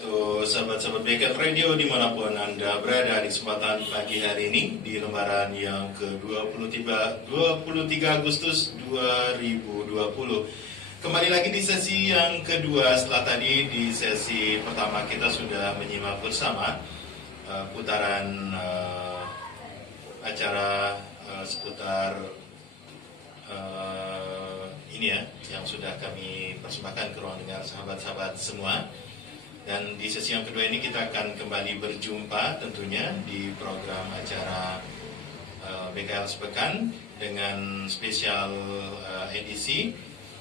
Sahabat-sahabat BKL Radio dimanapun Anda berada, di kesempatan pagi hari ini di lembaran yang ke-23 Agustus 2020. Kembali lagi di sesi yang kedua. Setelah tadi di sesi pertama kita sudah menyimak bersama putaran acara seputar ini ya, yang sudah kami persembahkan ke ruang dengar sahabat-sahabat semua. Dan di sesi yang kedua ini kita akan kembali berjumpa tentunya di program acara BKL Sepekan dengan spesial edisi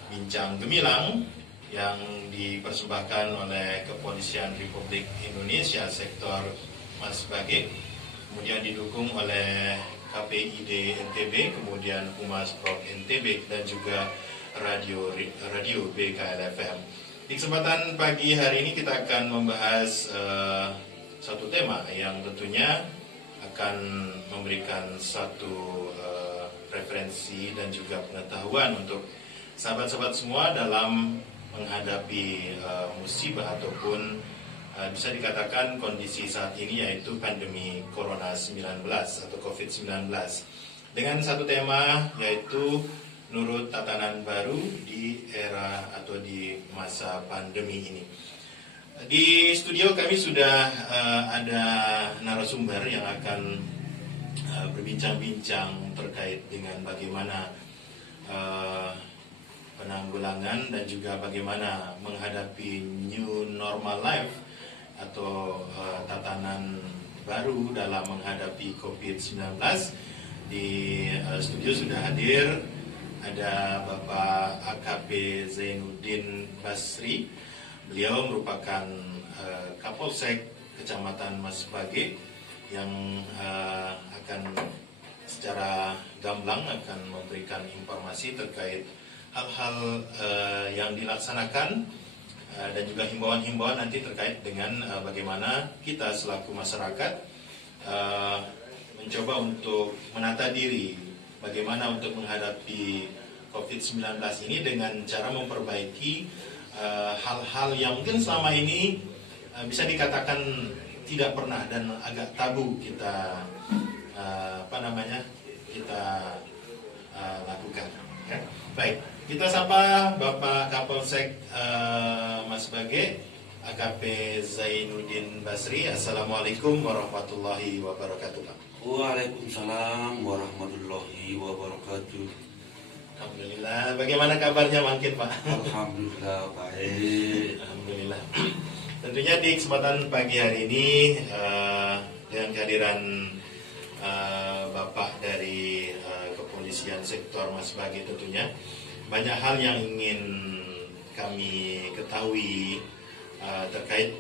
Bincang Gemilang yang dipersembahkan oleh Kepolisian Republik Indonesia Sektor Mas Bage, kemudian didukung oleh KPID NTB, kemudian Humas Prov NTB dan juga Radio BKL FM. Di kesempatan pagi hari ini kita akan membahas satu tema yang tentunya akan memberikan satu referensi dan juga pengetahuan untuk sahabat-sahabat semua dalam menghadapi musibah ataupun bisa dikatakan kondisi saat ini, yaitu pandemi Corona-19 atau COVID-19. Dengan satu tema yaitu Nurut Tatanan Baru di era atau di masa pandemi ini. Di studio kami sudah ada narasumber yang akan berbincang-bincang terkait dengan bagaimana penanggulangan dan juga bagaimana menghadapi new normal life atau tatanan baru dalam menghadapi COVID-19. Di studio sudah hadir ada Bapak AKP Zainuddin Basri. Beliau merupakan Kapolsek Kecamatan Mas Bage yang akan secara gamblang akan memberikan informasi terkait hal-hal yang dilaksanakan dan juga himbauan-himbauan nanti terkait dengan bagaimana kita selaku masyarakat mencoba untuk menata diri, bagaimana untuk menghadapi COVID-19 ini dengan cara memperbaiki hal-hal yang mungkin selama ini bisa dikatakan tidak pernah dan agak tabu kita kita lakukan. Ya. Baik, kita sapa Bapak Kapolsek Mas Bage, AKP Zainuddin Basri. Assalamualaikum warahmatullahi wabarakatuh, Pak. Waalaikumsalam warahmatullahi wabarakatuh. Alhamdulillah. Bagaimana kabarnya makin, Pak? Alhamdulillah baik. Alhamdulillah. Tentunya di kesempatan pagi hari ini dengan kehadiran Bapak dari Kepolisian Sektor Mas Bage, tentunya banyak hal yang ingin kami ketahui terkait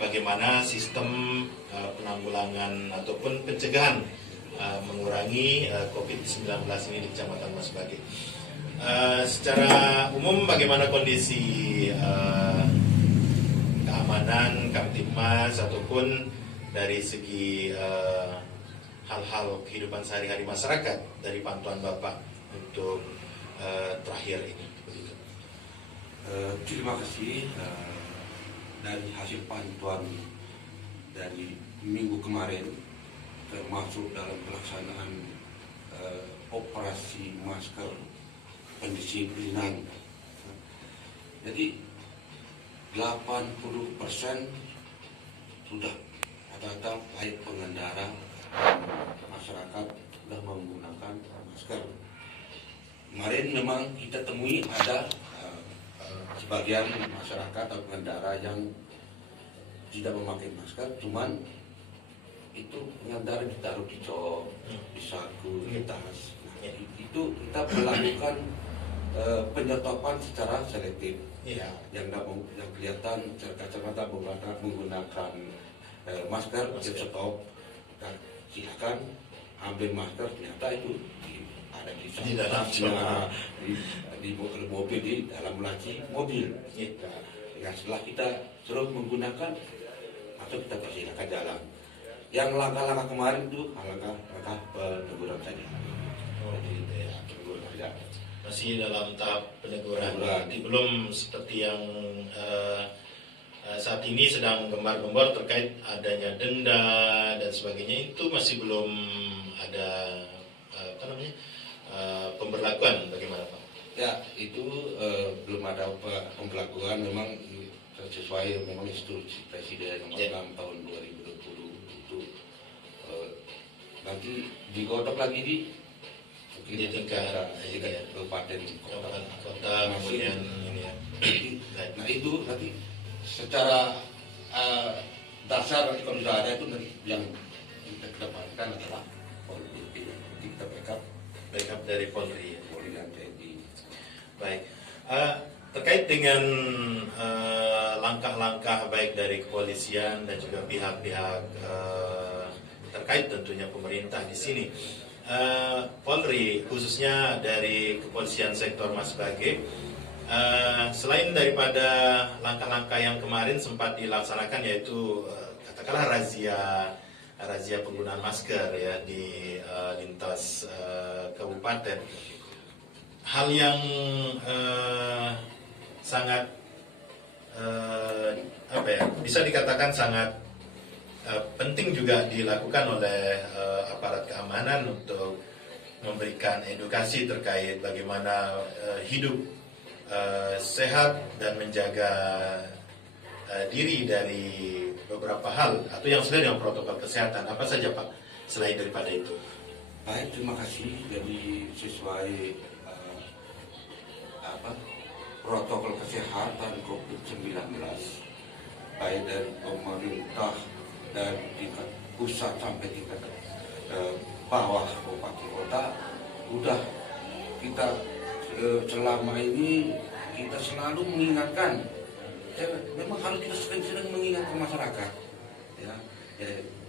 bagaimana sistem penanggulangan ataupun pencegahan mengurangi COVID-19 ini di Kecamatan Mas Bage. Secara umum bagaimana kondisi keamanan Kamtibmas ataupun dari segi hal-hal kehidupan sehari-hari masyarakat dari pantauan Bapak untuk terakhir ini? Begitu. Terima kasih. Dari hasil pantauan dari minggu kemarin, termasuk dalam pelaksanaan operasi masker pendisiplinan, jadi 80% sudah rata-rata baik pengendara masyarakat sudah menggunakan masker. Kemarin memang kita temui ada sebagian masyarakat atau pengendara yang tidak memakai masker, cuman itu pengendara ditaruh di jok, di saku, di tas. Nah, itu kita melakukan penyetopan secara selektif. Yang kelihatan cerita-cerita menggunakan masker, di stop, dan silakan ambil masker. Ternyata itu ada di dalam di mobil, di dalam laci mobil. Nah, setelah kita terus menggunakan, maka kita persilakan jalan. Yang langkah-langkah kemarin itu langkah peneguran saja. Oh, gitu ya. Teguran saja. Masih dalam tahap peneguran. Peneguran. Jadi belum seperti yang saat ini sedang gembar-gembor terkait adanya denda dan sebagainya, itu masih belum ada pemberlakuan. Bagaimana Pak? Ya, itu belum ada pemberlakuan, memang sesuai memang instruksi Presiden nomor 6 tahun 2020 itu nanti digodok lagi di tingkat kabupaten kota kemudian ini ya. Nah itu nanti secara dasar nanti kalau sudah ada itu nanti yang kita kedepankan adalah Polri, kita backup dari Polri ya. Polri dan TNI. Baik, terkait dengan langkah-langkah baik dari kepolisian dan juga pihak-pihak terkait tentunya pemerintah di sini, Polri khususnya dari kepolisian sektor Mas Bage, selain daripada langkah-langkah yang kemarin sempat dilaksanakan, yaitu katakanlah razia penggunaan masker ya di lintas kabupaten, hal yang sangat bisa dikatakan sangat penting juga dilakukan oleh aparat keamanan untuk memberikan edukasi terkait bagaimana hidup sehat dan menjaga diri dari beberapa hal atau yang sesuai dengan protokol kesehatan. Apa saja Pak selain daripada itu? Baik, terima kasih. Jadi sesuai protokol kesehatan COVID-19 baik dari pemerintah dan tingkat pusat sampai tingkat bawah kabupaten kota, udah kita selama ini kita selalu mengingatkan, memang harus kita sering-sering mengingatkan masyarakat, ya,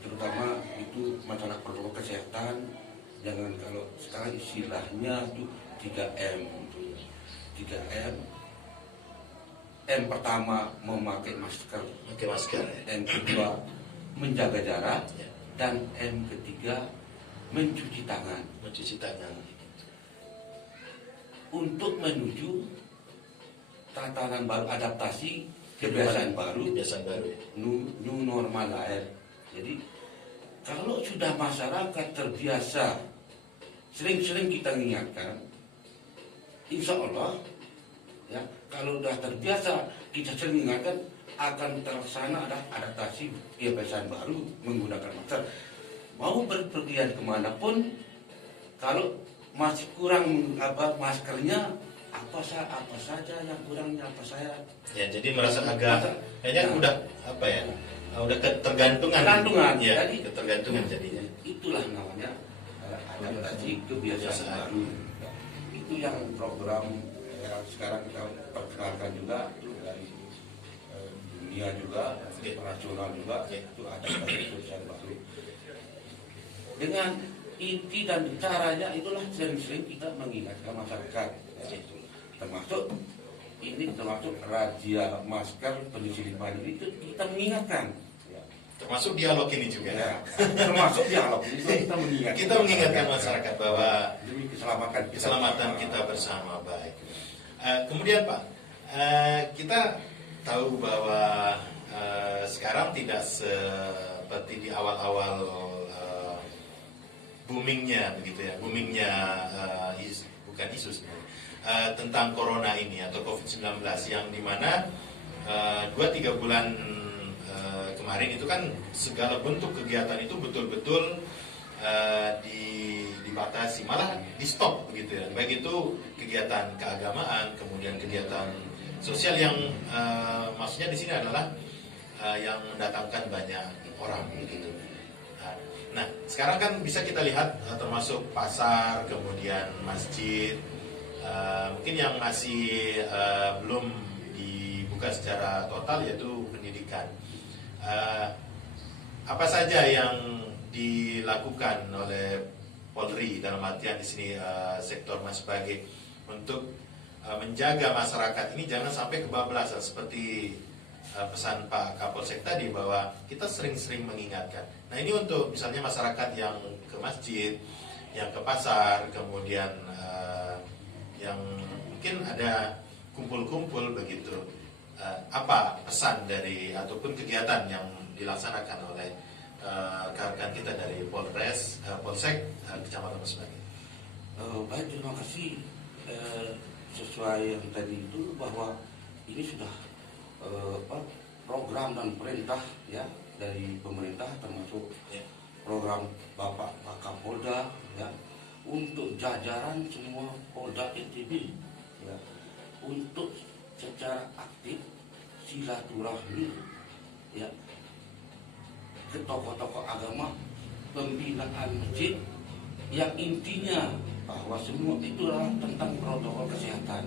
terutama itu masalah protokol kesehatan. Jangan, kalau sekarang istilahnya itu 3M. 3M. M pertama memakai masker. M kedua menjaga jarak. Ya. Dan M ketiga mencuci tangan. Untuk menuju tatanan baru, adaptasi kebiasaan baru. New normal lain. Jadi kalau sudah masyarakat terbiasa, sering-sering kita ingatkan, insya Allah, ya, kalau sudah terbiasa kita sering ingatkan, akan terlaksana ada adaptasi kebiasaan baru menggunakan masker. Mau berpergian kemanapun, kalau masih kurang maskernya, apa saja yang kurangnya apa saya. Ya, jadi merasa agak kayaknya udah ketergantungan. Ya, Jadi ketergantungan jadinya. Itulah namanya adaptasi kebiasaan baru. Itu yang program yang sekarang kita perkenalkan juga dari dunia juga, internasional juga, itu adaptasi kebiasaan baru. Dengan inti dan caranya itulah sering-sering kita mengingatkan masyarakat, ya, termasuk razia masker pendisiplinan itu kita mengingatkan, ya. Termasuk dialog ini juga. Ya, termasuk dialog itu kita mengingatkan masyarakat bahwa demi keselamatan kita bersama. Baik. Kemudian Pak, kita tahu bahwa sekarang tidak seperti di awal-awal boomingnya bukan isu sebenarnya, tentang corona ini atau COVID-19, yang dimana 2-3 bulan kemarin itu kan segala bentuk kegiatan itu betul-betul dibatasi, malah di stop begitu ya, baik itu kegiatan keagamaan, kemudian kegiatan sosial yang maksudnya di sini adalah yang mendatangkan banyak orang begitu. Nah, sekarang kan bisa kita lihat termasuk pasar, kemudian masjid, mungkin yang masih belum dibuka secara total yaitu pendidikan. Apa saja yang dilakukan oleh Polri dalam artian di sini sektor Mas Bage untuk menjaga masyarakat ini jangan sampai kebablasan seperti pesan Pak Kapolsek tadi, bahwa kita sering-sering mengingatkan. Nah, ini untuk misalnya masyarakat yang ke masjid, yang ke pasar, kemudian yang mungkin ada kumpul-kumpul begitu. Apa pesan dari ataupun kegiatan yang dilaksanakan oleh rekan-rekan kita dari Polres, Polsek, Kecamatan Mesbagi? Baik, terima kasih. Sesuai yang tadi itu bahwa ini sudah program dan perintah ya dari pemerintah, termasuk program Bapak Kapolda ya, untuk jajaran semua Polda NTB ya, untuk secara aktif silaturahmi ya ke tokoh-tokoh agama, pembinaan masjid yang intinya bahwa semua itu adalah tentang protokol kesehatan.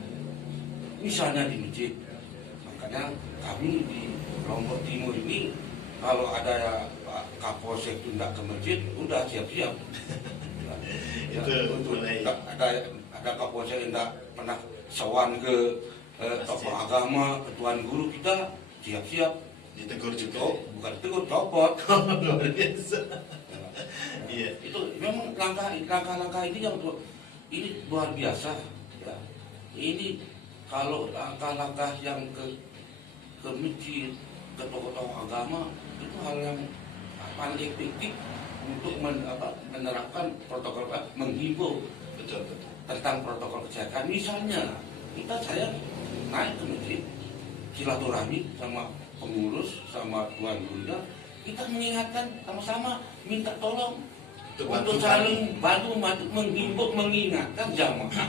Misalnya di masjid, makanya kami di Lombok Timur ini kalau ada Pak Kapolsek itu tidak ke masjid, udah siap-siap. Ya, untuk ada Kapolsek yang tidak pernah sowan ke tokoh agama, ketuaan guru kita, siap-siap. Ditegur juga? Oh, bukan tegur, copot. Luar biasa. Iya. Itu memang langkah-langkah ini yang ini luar biasa. Ya. Ini kalau langkah-langkah yang ke masjid, ke tokoh-tokoh agama, itu hal yang paling efektif untuk menerapkan protokol, menghimbau Betul. tentang protokol kesehatan. Misalnya saya naik ke masjid, silaturahmi sama pengurus, sama tuan gurunya, kita mengingatkan sama-sama, minta tolong untuk saling bantu menghimbau, mengingatkan jamaah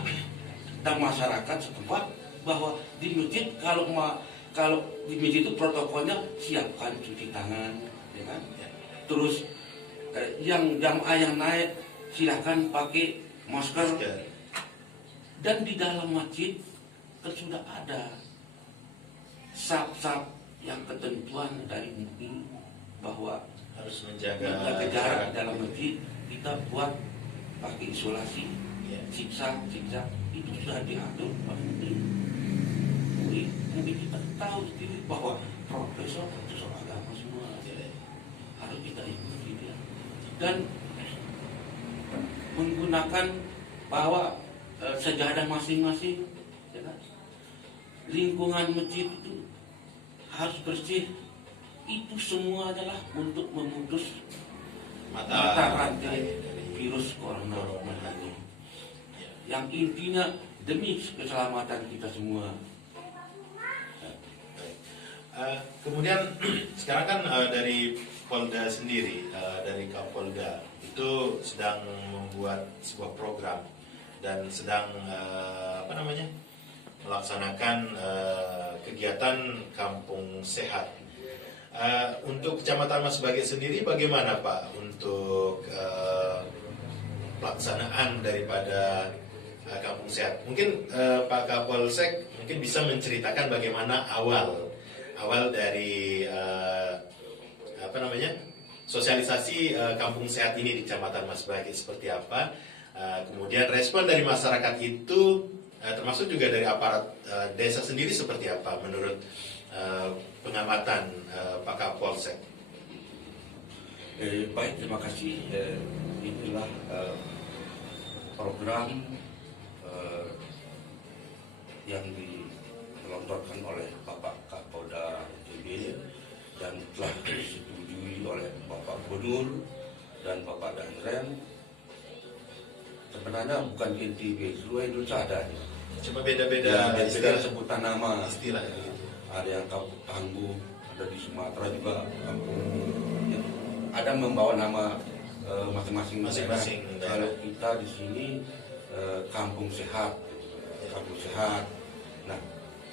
dan masyarakat setempat bahwa di masjid kalau di masjid itu protokolnya siapkan cuci tangan, ya kan? Terus yang jamaah yang naik silakan pakai masker. Dan di dalam masjid kan sudah ada sab-sab yang ketentuan dari MUI bahwa harus menjaga jarak dalam masjid. Kita buat pakai isolasi, siksa itu sudah diatur Pak Menteri. Mungkin kita tahu sendiri bahwa profesor agama semua harus kita ikuti dia. Dan menggunakan bahwa sejadah masing-masing, ya kan? Lingkungan masjid itu harus bersih. Itu semua adalah untuk memutus mata rantai virus corona ini. Yang intinya demi keselamatan kita semua. Kemudian sekarang kan dari Polda sendiri, dari Kapolda itu sedang membuat sebuah program dan sedang melaksanakan kegiatan Kampung Sehat. Untuk Kecamatan Mesbagi sendiri bagaimana Pak untuk pelaksanaan daripada Kampung Sehat? Mungkin Pak Kapolsek mungkin bisa menceritakan bagaimana awal dari sosialisasi Kampung Sehat ini di Kecamatan Mesbagi seperti apa? Kemudian respon dari masyarakat itu termasuk juga dari aparat desa sendiri seperti apa menurut pengamatan Pak Kapolsek? Baik, terima kasih. Inilah program yang digelontorkan oleh Bapak Kapolda NTB dan telah disetujui oleh Bapak Gubernur dan Bapak Danrem. Sebenarnya bukan di NTB, seluruh Indonesia ada. Cuma beda-beda sebutan nama. Istilah. Ada yang Kampung Tangguh, ada di Sumatera juga kampung. Ya, ada membawa nama masing-masing daerah. Kalau kita di sini Kampung Sehat, Kampung Sehat. Nah,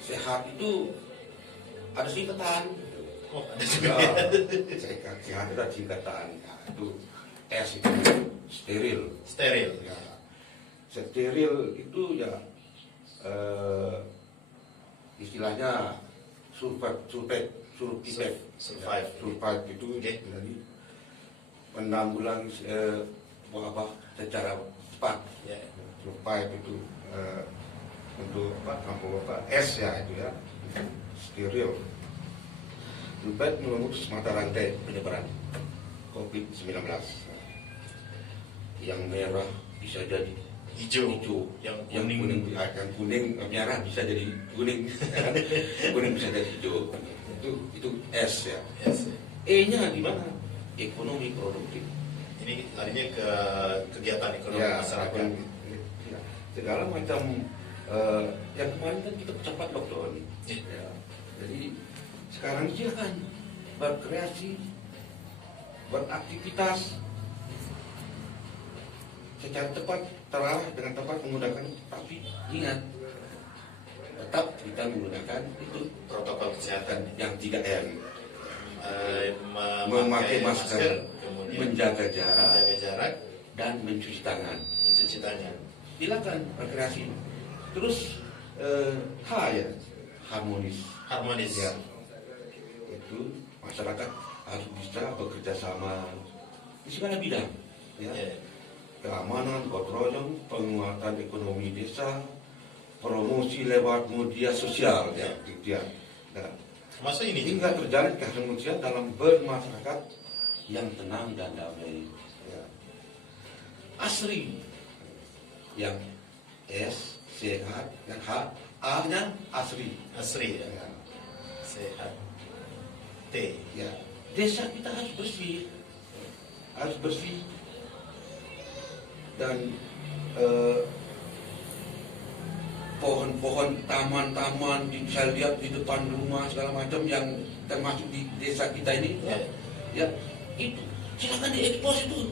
sehat itu ada singkatan. Oh, ada juga. Sehat itu ada singkatan. Nah, itu S itu steril. Ya. Steril itu ya istilahnya survive itu jadi menanggulangi secara cepat. Survive itu untuk kampung S ya itu ya steril. Survive memutus mata rantai penyebaran COVID-19. Yang merah bisa jadi hijau, yang kuning, yang kuning merah bisa jadi kuning, kan? Kuning bisa jadi hijau. Itu S ya. S. E-nya di mana? Ekonomi produktif. Ini larinya ke kegiatan ekonomi Ya, masyarakat. ya, segala macam. Yang kemarin kan kita cepat lockdown. Ya. Jadi sekarang silakan berkreasi, beraktivitas secara tepat, terarah dengan tepat menggunakan, tapi ingat tetap kita menggunakan itu Protokol kesehatan, yang 3M. memakai masker, kemudian menjaga jarak, menjaga jarak, dan mencuci tangan. mencuci tangan. Silakan berkreasi. Terus H ya, harmonis. Harmonis. Ya, itu masyarakat harus bisa bekerja sama di segala bidang. Ya. Ya. Keamanan, gotong royong, penguatan ekonomi desa, promosi lewat media sosial, ya, gitu ya. Nah, Termasuk ini juga. hingga terjalin keharmonisan dalam bermasyarakat yang tenang dan damai. Ya. Asri, yang S, sehat, dan H, A-nya asri. Asri ya. Ya. Sehat. T. Ya. Desa kita harus bersih, dan pohon-pohon, taman-taman bisa lihat di depan rumah segala macam yang termasuk di desa kita ini, ya itu silakan diekspos itu,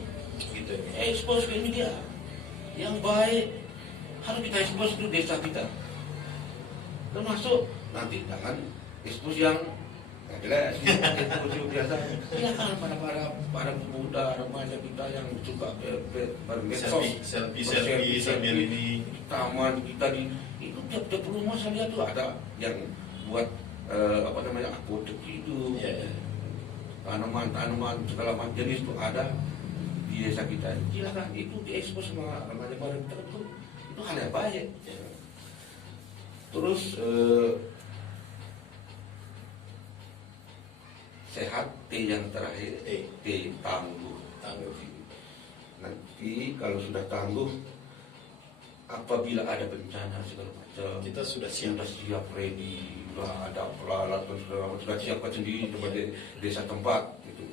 Gitu ya. ekspos ke media yang baik, harus kita ekspos itu desa kita, termasuk nanti jangan ekspos yang jelas, ekspos yang biasa. Silakan para pemuda remaja kita yang suka bermedsos, Selfie sambil ini. taman kita itu tiap rumah saya lihat tuh ada yang buat apotek itu, Ya. tanaman segala macam jenis tuh ada di desa kita. Silakan itu diekspos sama remaja-remaja kita, itu hal yang baik. Terus sehat, T yang terakhir, T tangguh. Nanti kalau sudah tangguh, apabila ada bencana segala macam, Kita sudah siap. ready, sudah ada peralatan, sudah siapkan sendiri sebagai desa tempat gitu.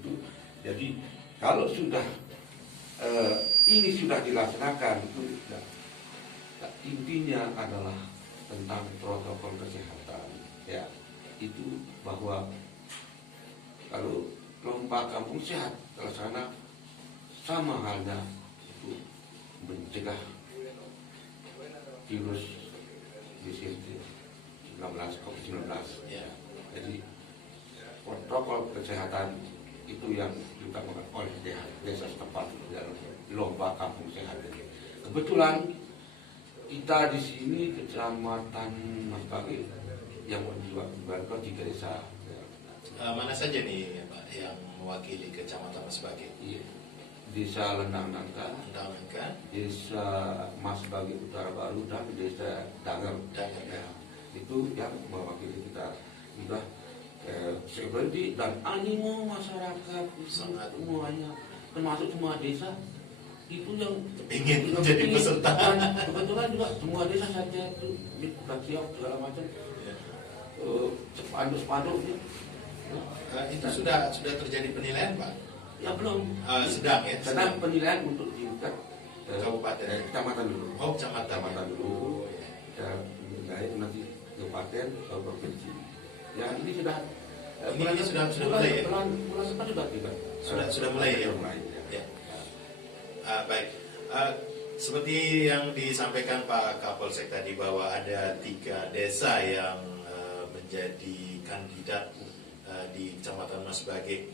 Itu jadi kalau sudah ini sudah dilaksanakan, itu intinya adalah tentang protokol kesehatan, ya, itu bahwa kalau lomba kampung sehat terlaksana, sama halnya itu mencegah virus COVID-19. Ya. Jadi protokol kesehatan itu yang diutamakan oleh desa setempat dalam lomba kampung sehat. Kebetulan kita di sini kecamatan Mas Bagi yang menjual 3 desa. Mana saja nih Pak yang mewakili Kecamatan Mas Bagi? Desa Lendang Nangka, Desa Mas Bagi Utara Baru, dan Desa Danger. Ya, itu yang mewakili kita. Sudah seperti dan animo masyarakat Sangat. semuanya, termasuk semua desa itu yang ingin menjadi peserta. Kebetulan juga semua desa saja itu siap segala macam. Spanduk Itu sudah terjadi penilaian Pak? ya belum. Sedang ya? Sedang penilaian untuk tingkat Kabupaten. kecamatan dulu. Oh, kecamatan dulu. Ya, nilai nanti kabupaten atau provinsi. Ya ini sudah. Ini sudah mulai ya? Bulan depan sudah tiba. Sudah mulai ya? Mulai. Ya. Baik. Seperti yang disampaikan Pak Kapolsek tadi bahwa ada 3 desa yang menjadi kandidat di Kecamatan Mas Bagi.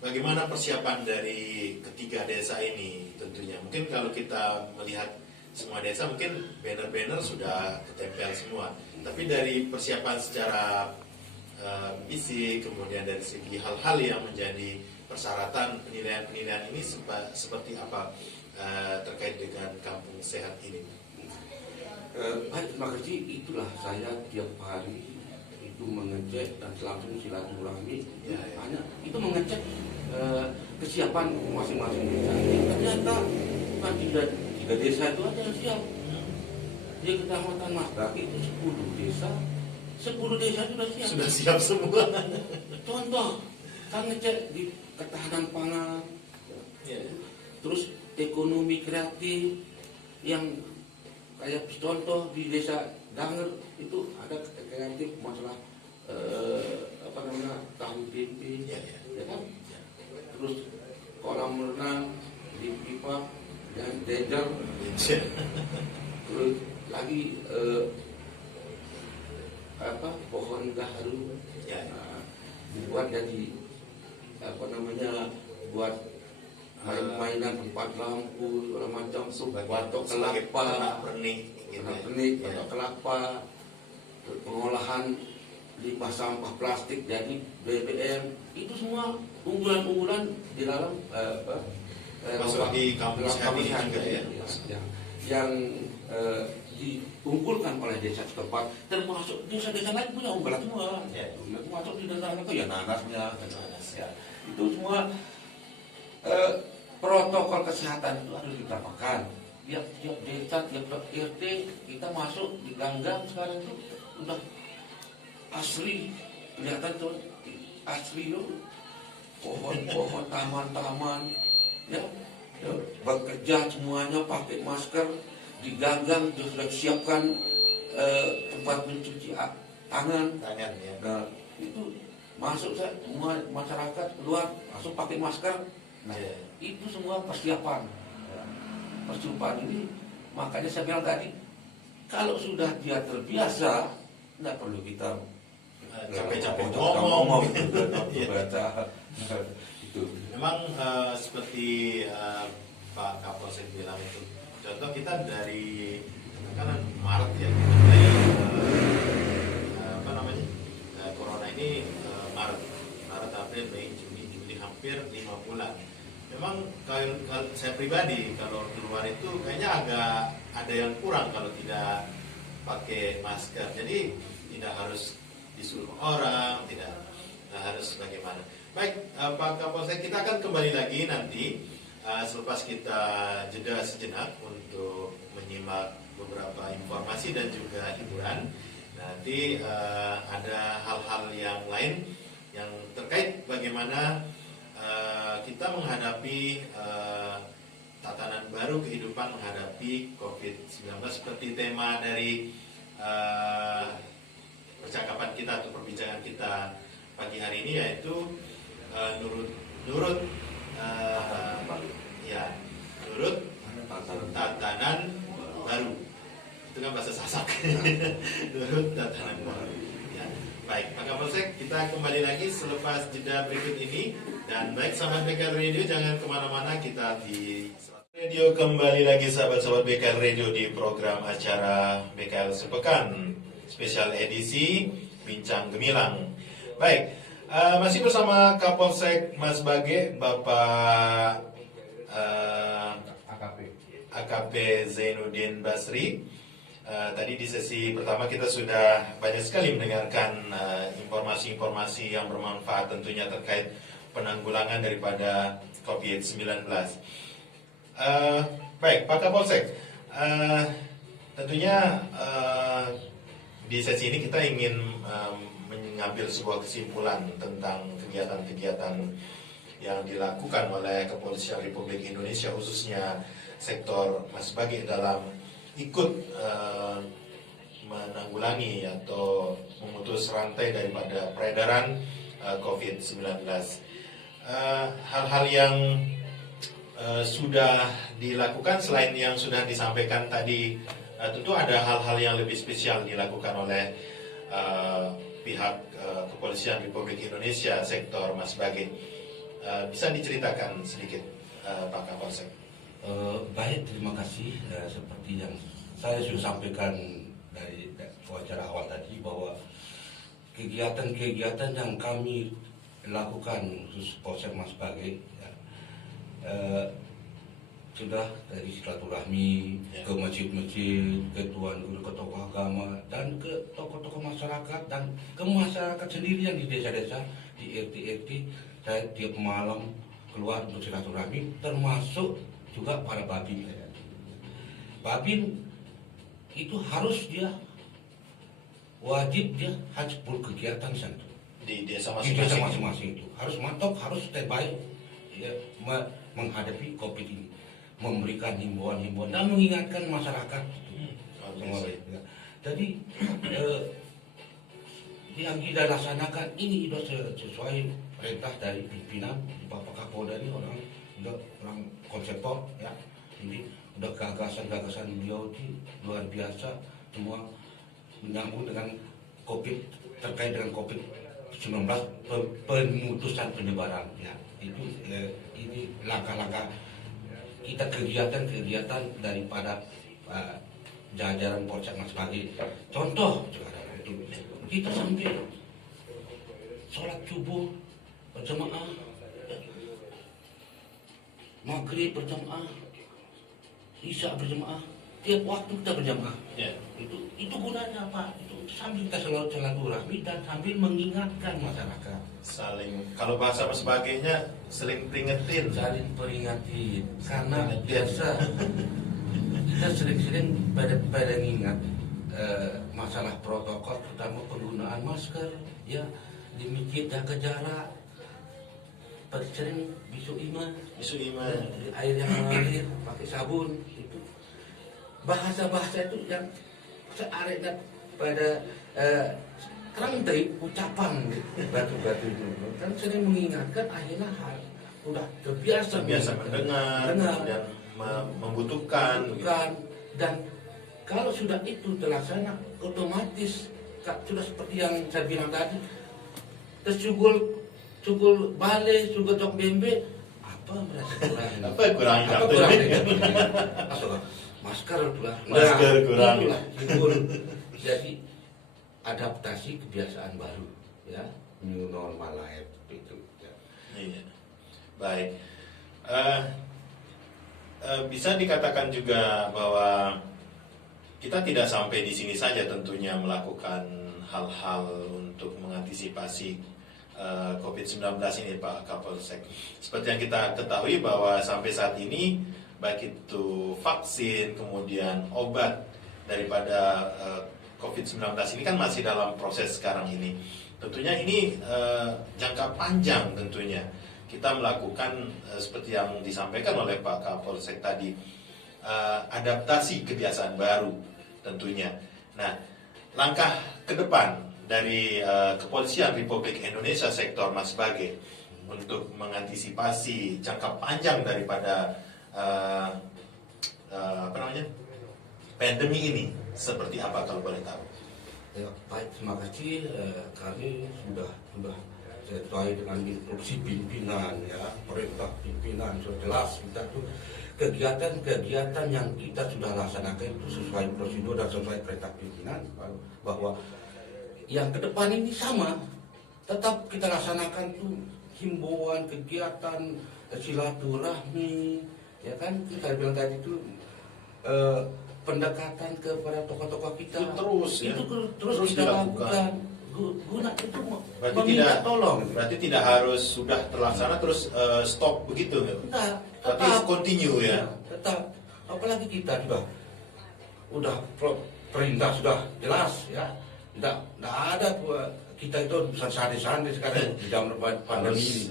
Bagaimana persiapan dari ketiga desa ini tentunya? Mungkin kalau kita melihat semua desa mungkin banner-banner sudah ketempel semua. Tapi dari persiapan secara fisik, kemudian dari segi hal-hal yang menjadi persyaratan penilaian-penilaian ini seperti apa terkait dengan kampung sehat ini? Baik, terima kasih. Itulah saya tiap hari itu mengecek dan langsung silaturahmi. Hanya itu mengecek kesiapan masing-masing desa. Ternyata bukan tiga desa itu aja yang siap. Di Kecamatan Mas Bagi itu 10 desa, 10 desa sudah siap. Sudah siap semua. Contoh, kan ngecek di ketahanan pangan, Ya. terus ekonomi kreatif yang kayak contoh di desa Danger itu ada kreatif masalah tahu tempe, Ya. ya kan? Terus kolam renang di pipa dan danger, terus lagi pohon gaharu, Ya. buat jadi buat mainan tempat lampu segala macam, batok sebagai kelapa, pernik gitu ya. pernik, Ya. batok kelapa, pengolahan limbah sampah plastik jadi BBM, itu semua unggulan-unggulan di dalam Masuk di kampus kampus ini juga ya. yang diunggulkan oleh desa setempat, termasuk desa-desa lain punya unggulan semua. Ya. Termasuk di desa lain ya nanasnya, ya. Itu semua protokol kesehatan itu harus diterapkan. Tiap desa, tiap RT kita masuk di ganggang sekarang itu udah asri, kelihatan tuh asri loh, pohon-pohon, taman-taman, ya, bekerja semuanya pakai masker, di ganggang sudah siapkan tempat mencuci tangan. Tangan ya. Nah, itu masuk semua masyarakat keluar masuk pakai masker. Nah, Ya. itu semua persiapan. Persiapan ini makanya saya bilang tadi, kalau sudah dia terbiasa, nggak perlu kita Capek-capek ngomong Iya. baca itu. Memang seperti Pak Kapolsek bilang itu, contoh kita dari kan Maret ya, kita mulai corona ini Maret, April, Mei, Juni, Juli, hampir 5 bulan. Memang kalau saya pribadi kalau keluar itu kayaknya agak ada yang kurang kalau tidak pakai masker. Jadi tidak harus disuruh orang, tidak harus bagaimana. Baik, Pak Kapolsek, kita akan kembali lagi nanti selepas kita jeda sejenak untuk menyimak beberapa informasi dan juga hiburan. Nanti ada hal-hal yang lain yang terkait bagaimana kita menghadapi tatanan baru kehidupan menghadapi COVID-19 seperti tema dari percakapan kita atau perbincangan kita pagi hari ini, yaitu nurut tatanan baru. Itu kan bahasa Sasak. Nurut tatanan baru. Ya. Baik, Pak Kapolsek, kita kembali lagi selepas jeda berikut ini. Dan baik sahabat BKL Radio, jangan kemana-mana, kita di Radio kembali lagi sahabat-sahabat BKL Radio di program acara BKL Sepekan spesial edisi Bincang Gemilang. Baik, masih bersama Kapolsek Mas Bage, Bapak AKP Zainuddin Basri. Tadi di sesi pertama kita sudah banyak sekali mendengarkan informasi-informasi yang bermanfaat tentunya terkait penanggulangan daripada COVID-19. Baik, Pak Kapolsek, tentunya di sesi ini kita ingin mengambil sebuah kesimpulan tentang kegiatan-kegiatan yang dilakukan oleh Kepolisian Republik Indonesia, khususnya sektor Mas Bage dalam ikut menanggulangi atau memutus rantai daripada peredaran COVID-19. Hal-hal yang sudah dilakukan selain yang sudah disampaikan tadi, tentu ada hal-hal yang lebih spesial dilakukan oleh pihak Kepolisian Republik Indonesia sektor Mas Bage. Bisa diceritakan sedikit, Pak Kapolsek? Baik, terima kasih. Seperti yang saya sudah sampaikan dari wawancara awal tadi, bahwa kegiatan-kegiatan yang kami lakukan khusus Polsek Mas Bage sudah dari silaturahmi ke masjid-masjid, ke tuan guru, ke tokoh agama, dan ke tokoh-tokoh masyarakat, dan ke masyarakat sendirian di desa-desa, di RT-RT. Saya tiap malam keluar untuk silaturahmi, termasuk juga pada Babin. Babin itu harus dia wajib dia harus berkegiatan sana Di desa di desa masing-masing. masing-masing itu harus mantap, harus terbaik ya, menghadapi COVID ini, memberikan himbauan-himbauan dan mengingatkan masyarakat. Semua, ya. Jadi yang kita laksanakan ini sudah sesuai perintah dari pimpinan Bapak Kapolda ini orang konseptor ya. Ini udah gagasan-gagasan beliau ini luar biasa, semua menyambung dengan COVID, terkait dengan COVID-19, pemutusan penyebaran ya. Itu ini langkah-langkah kita, kegiatan-kegiatan daripada jajaran Polsek Mas Bagi. Contoh sekarang itu kita sampai sholat subuh berjamaah, maghrib berjamaah, isya berjamaah, tiap waktu kita berjamaah. Ya. Itu gunanya apa? Itu sambil kita selalu silaturahmi dan sambil mengingatkan masyarakat. Kalau bahasa sebagainya saling peringetin. Saling peringatin karena biasa kita sering-sering pada ingat masalah protokol, terutama penggunaan masker ya, di masjid jaga jarak, sering bisu iman, air yang mengalir pakai sabun, itu bahasa-bahasa itu yang searena pada terang dari ucapan batu-batu itu kan sering mengingatkan, akhirnya udah terbiasa mendengar dan membutuhkan. Dan kalau sudah itu terlaksana, otomatis sudah seperti yang saya bilang tadi, cukul bale, cukul cok bembe, apa merasa kurang? Apa kurang? Masker kurang. Jadi adaptasi kebiasaan baru, ya, new normal life itu. Ya. Iya. Baik. Bisa dikatakan juga bahwa kita tidak sampai di sini saja tentunya melakukan hal-hal untuk mengantisipasi COVID-19 ini, Pak Kapolsek. Seperti yang kita ketahui bahwa sampai saat ini baik itu vaksin kemudian obat daripada COVID-19 ini kan masih dalam proses sekarang ini. Tentunya ini jangka panjang tentunya. Kita melakukan seperti yang disampaikan oleh Pak Kapolsek tadi, adaptasi kebiasaan baru tentunya. Nah, langkah ke depan dari Kepolisian Republik Indonesia sektor Mas Bage untuk mengantisipasi jangka panjang daripada pandemi ini seperti apa kalau boleh tahu? Ya, baik, terima kasih. Kami sudah sesuai dengan instruksi pimpinan, ya, perintah pimpinan sudah jelas kita tuh kegiatan-kegiatan yang kita sudah laksanakan itu sesuai prosedur dan sesuai perintah pimpinan, bahwa yang ke depan ini sama, tetap kita laksanakan tuh himbauan, kegiatan silaturahmi, ya kan, kita bilang tadi itu pendekatan kepada tokoh-tokoh kita itu terus kita lakukan. Guna itu meminta tolong. Berarti tidak harus sudah terlaksana terus stop begitu, Enggak, berarti tetap continue ya. Tetap. Apalagi kita juga udah perintah sudah jelas ya. Tidak ada kita itu bisa santai-santai sekarang di zaman pandemi ini.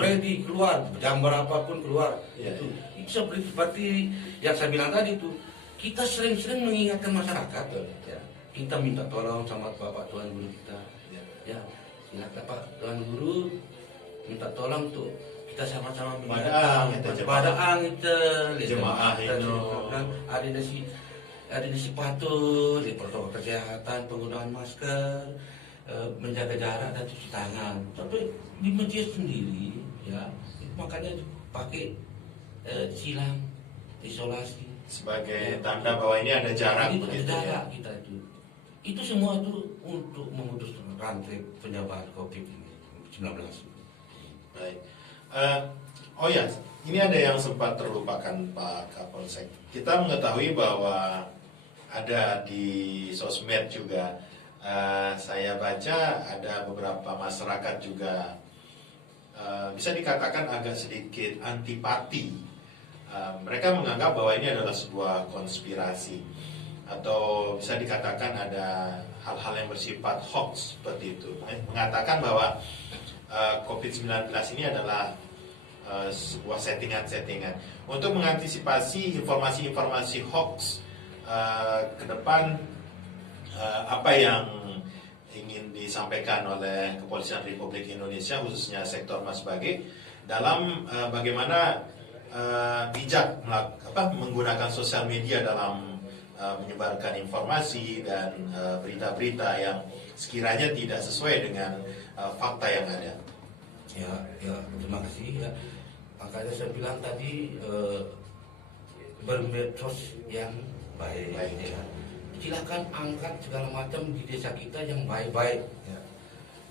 Ready keluar jam berapapun keluar. Ya, itu seperti yang saya bilang tadi itu, kita sering-sering mengingatkan masyarakat ya. Kita minta tolong sama Bapak Tuan Guru kita, ya, silakan Pak Tuan Guru, minta tolong tuh kita sama-sama Padang itu jemaah itu ada si patuh di protokol kesehatan, penggunaan masker, menjaga jarak dan cuci tangan. Tapi di masjid sendiri, ya, makanya pakai silang, isolasi sebagai tanda bahwa ini ada jarak begitu ya. Kita itu semua itu untuk memutus rantai penyebaran COVID-19. Baik. Oh ya, ini ada yang sempat terlupakan Pak Kapolsek. Kita mengetahui bahwa ada di sosmed juga, saya baca ada beberapa masyarakat juga bisa dikatakan agak sedikit antipati mereka menganggap bahwa ini adalah sebuah konspirasi atau bisa dikatakan ada hal-hal yang bersifat hoax seperti itu. Mengatakan bahwa COVID-19 ini adalah sebuah settingan-settingan. Untuk mengantisipasi informasi-informasi hoax ke depan, apa yang ingin disampaikan oleh Kepolisian Republik Indonesia khususnya sektor Mas Bage dalam bagaimana bijak menggunakan sosial media dalam menyebarkan informasi dan berita-berita yang sekiranya tidak sesuai dengan fakta yang ada. Ya, terima kasih ya. Makanya saya bilang tadi bermedsos yang baik. Ya. Silakan angkat segala macam di desa kita yang baik-baik. Ya.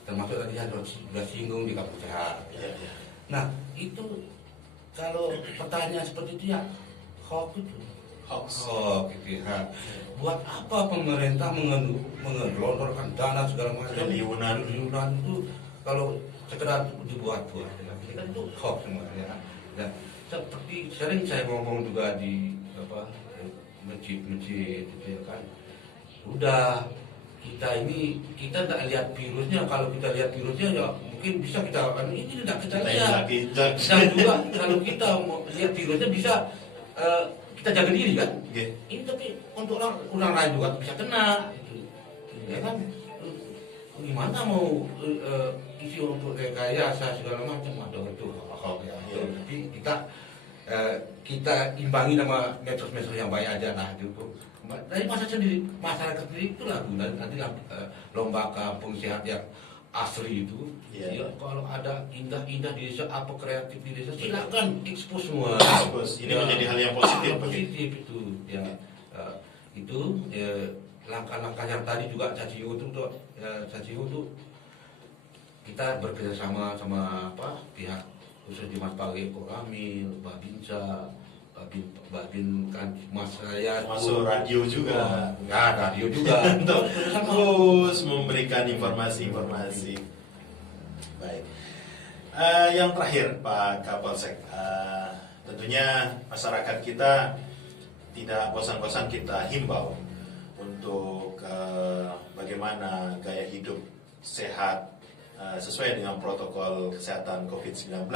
Termasuk tadi saya sudah singgung di kampung sehat. Ya. Nah itu kalau pertanyaan seperti itu ya hoax itu. Oh, gitu ya. Buat apa pemerintah mengelontorkan dana segala macam triliunan itu kalau sekedar dibuat-buat? Kan itu hoax semuanya. Dan seperti sering saya ngomong juga di masjid-masjid gitu ya kan. Udah kita nggak lihat virusnya. Kalau kita lihat virusnya ya mungkin bisa kita ini tidak kita lihat. Dan juga kalau kita mau lihat virusnya bisa kita jaga diri kan. Okay. Ini tapi untuk orang lain juga bisa kena gitu. Ya kan gimana mau isi untuk rekayasa segala macam atau itu ya. Tapi kita imbangi sama medsos-medsos yang baik aja lah gitu. Dari masyarakat sendiri itulah guna nanti lomba kampung sehat yang asri itu. Ya, kalau ada indah-indah di desa, apa kreatif di desa, silakan ekspos semua. Ini menjadi hal yang positif. Positif itu. Ya, itu langkah-langkah yang tadi juga Caciu itu kita bekerjasama sama pihak khusus di Mas Bage, Koramil, Babinsa, Babin kan Mas saya masuk radio juga. Ya, radio juga. Untuk terus memberikan informasi-informasi. Baik. Yang terakhir Pak Kapolsek, tentunya masyarakat kita tidak bosan-bosan kita himbau untuk bagaimana gaya hidup sehat sesuai dengan protokol kesehatan COVID-19.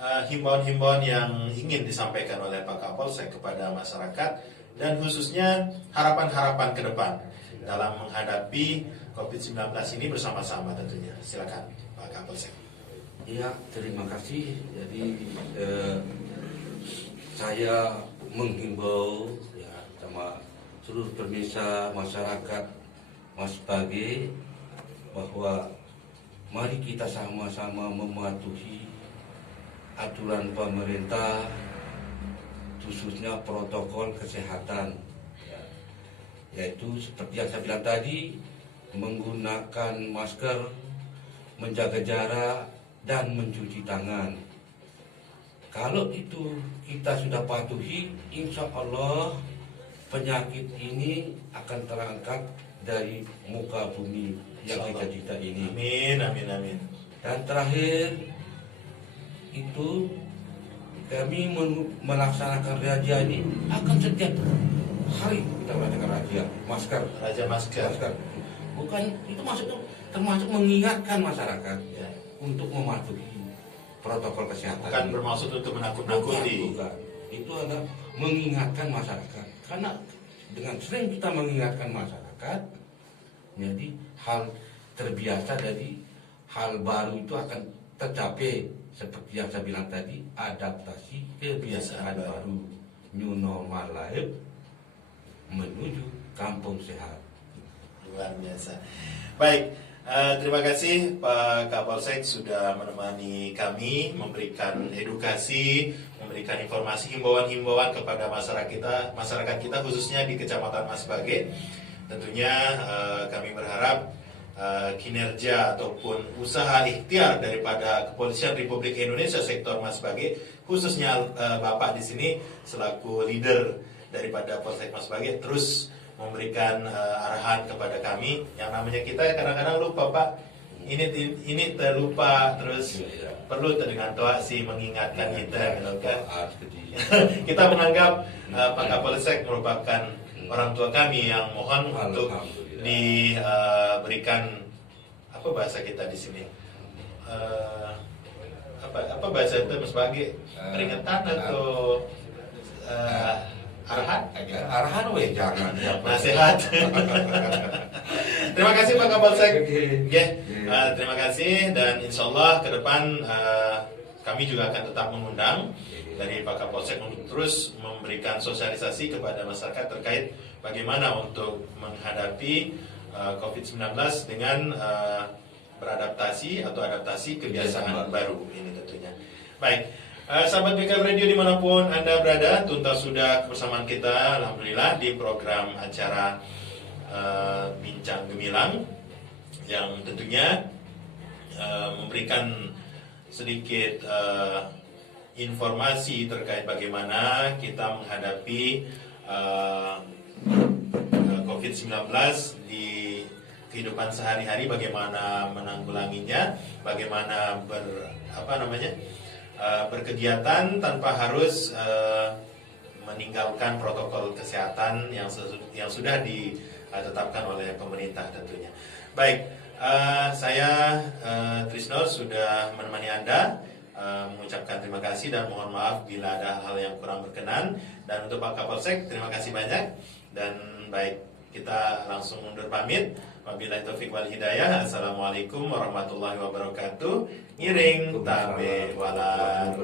Himbauan-himbauan yang ingin disampaikan oleh Pak Kapolsek kepada masyarakat dan khususnya harapan-harapan ke depan dalam menghadapi COVID-19 ini bersama-sama tentunya. Silakan Pak Kapolsek. Iya, terima kasih. Jadi saya menghimbau ya sama seluruh pemirsa masyarakat Mas Bage bahwa mari kita sama-sama mematuhi aturan pemerintah khususnya protokol kesehatan, yaitu seperti yang saya bilang tadi, menggunakan masker, menjaga jarak, dan mencuci tangan. Kalau itu kita sudah patuhi, insya Allah penyakit ini akan terangkat dari muka bumi yang kita ini. Amin. Dan terakhir itu kami melaksanakan razia ini akan setiap hari kita melaksanakan razia masker. Bukan itu termasuk mengingatkan masyarakat ya, untuk mematuhi protokol kesehatan. Bukan bermaksud untuk menakut-nakuti. Bukan. Itu adalah mengingatkan masyarakat. Karena dengan sering kita mengingatkan masyarakat, jadi hal terbiasa dari hal baru itu akan tercapai. Seperti yang saya bilang tadi, adaptasi kebiasaan baru, new normal life menuju kampung sehat. Luar biasa. Baik, terima kasih Pak Kapolsek sudah menemani kami, memberikan edukasi, memberikan informasi, himbauan-himbauan kepada masyarakat kita khususnya di Kecamatan Mas Bage. Tentunya kami berharap kinerja ataupun usaha ikhtiar daripada Kepolisian Republik Indonesia sektor Mas Bage, khususnya Bapak di sini selaku leader daripada Polsek Mas Bage, terus memberikan arahan kepada kami. Yang namanya kita kadang-kadang lupa Pak, ini terlupa terus Iya. perlu dengan doa sih mengingatkan kita gitu kan. Jadi Kita menganggap Pak Kapolsek merupakan orang tua kami yang mohon untuk Alhamdulillah. diberikan apa bahasa kita di sini. Apa bahasa itu Mas Bagi? Peringatan atau arahan? Arahan weh jangan ya. Nasihat. Terima kasih Pak Kapolsek. Oke. Oke, terima kasih dan insya Allah ke depan kami juga akan tetap mengundang dari Pak Kapolsek untuk terus memberikan sosialisasi kepada masyarakat terkait bagaimana untuk menghadapi COVID-19 dengan beradaptasi atau adaptasi kebiasaan baru ini tentunya. Baik, sahabat BKM Radio dimanapun Anda berada, tuntas sudah kebersamaan kita alhamdulillah di program acara Bincang Gemilang yang tentunya memberikan sedikit informasi terkait bagaimana kita menghadapi COVID-19 di kehidupan sehari-hari, bagaimana menanggulanginya, bagaimana berkegiatan tanpa harus meninggalkan protokol kesehatan yang sudah ditetapkan oleh pemerintah tentunya. Baik, saya Trisno sudah menemani Anda, mengucapkan terima kasih dan mohon maaf bila ada hal yang kurang berkenan. Dan untuk Pak Kapolsek, terima kasih banyak. Dan baik, kita langsung mundur pamit. Wabillahi taufiq wal hidayah. Assalamualaikum warahmatullahi wabarakatuh. Ngiring tabe walar.